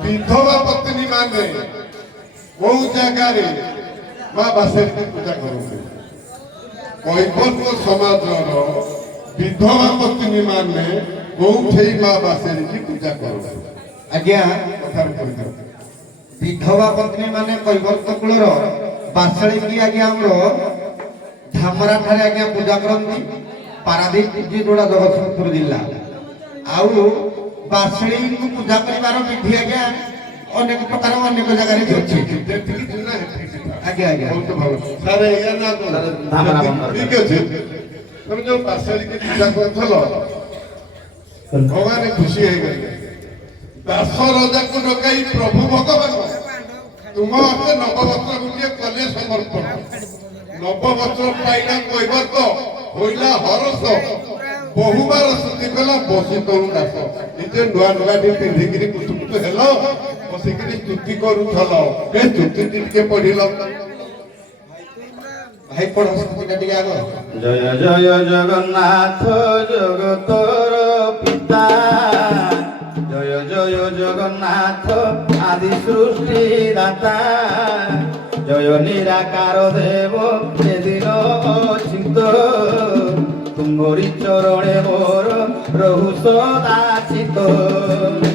विधवा पत्नी माने कोई जगह माँ बासेर की पूजा करते कैवर्त समाज विधवा पत्नी माने कोई माँ बासेर की पूजा करते आज्ञा विधवा पत्नी माने कैवर्त कुलर बासड़ी की आज्ञा धामरा ठारे आज्ञा पूजा करती पारादीप जोड़ा जगतसिंहपुर जिला आउ बासड़ी को पूजा करिवार विधि आज्ञा अनेक प्रकार अनेक जगह रे अछि आज्ञा आज्ञा बहुत भलो सारे या ना तो ठीक अछि तुम जो बासड़ी की पूजा करथलो भगवान खुशी हे गए दास राजा को डकाई प्रभु भगवान तुम आके नववस्त्र गुटिए कले समर्पण नववस्त्र पाइला कैवर्त होइला हरस बहुबार स्तुति कला बसी तरु दास निजे नुआ नुआ पिंधिकी कुतुकुतु हेलो बसिकी स्तुति करूथल के स्तुति टिके पढ़िल भाई पढ़ स्तुति टिके आगो जय जय जगन्नाथ जगतर पिता जय जय जगन्नाथ आदि सृष्टि दाता जय निराकार देव सेदिन चिंत तुमरी चरणे मोर प्रभु सदा चित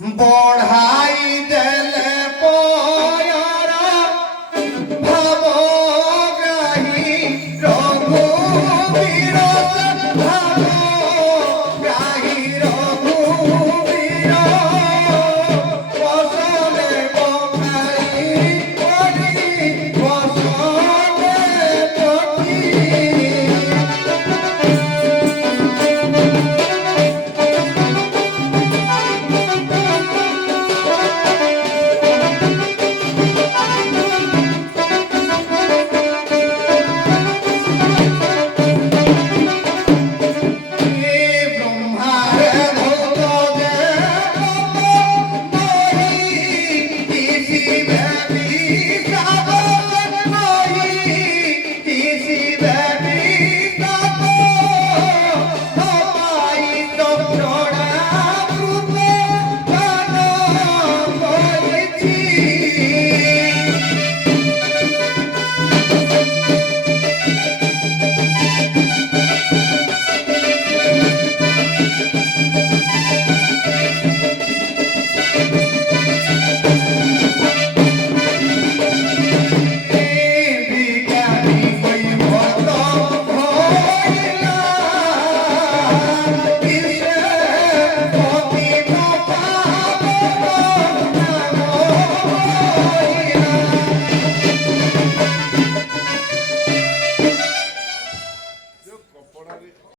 बढ़ाई देले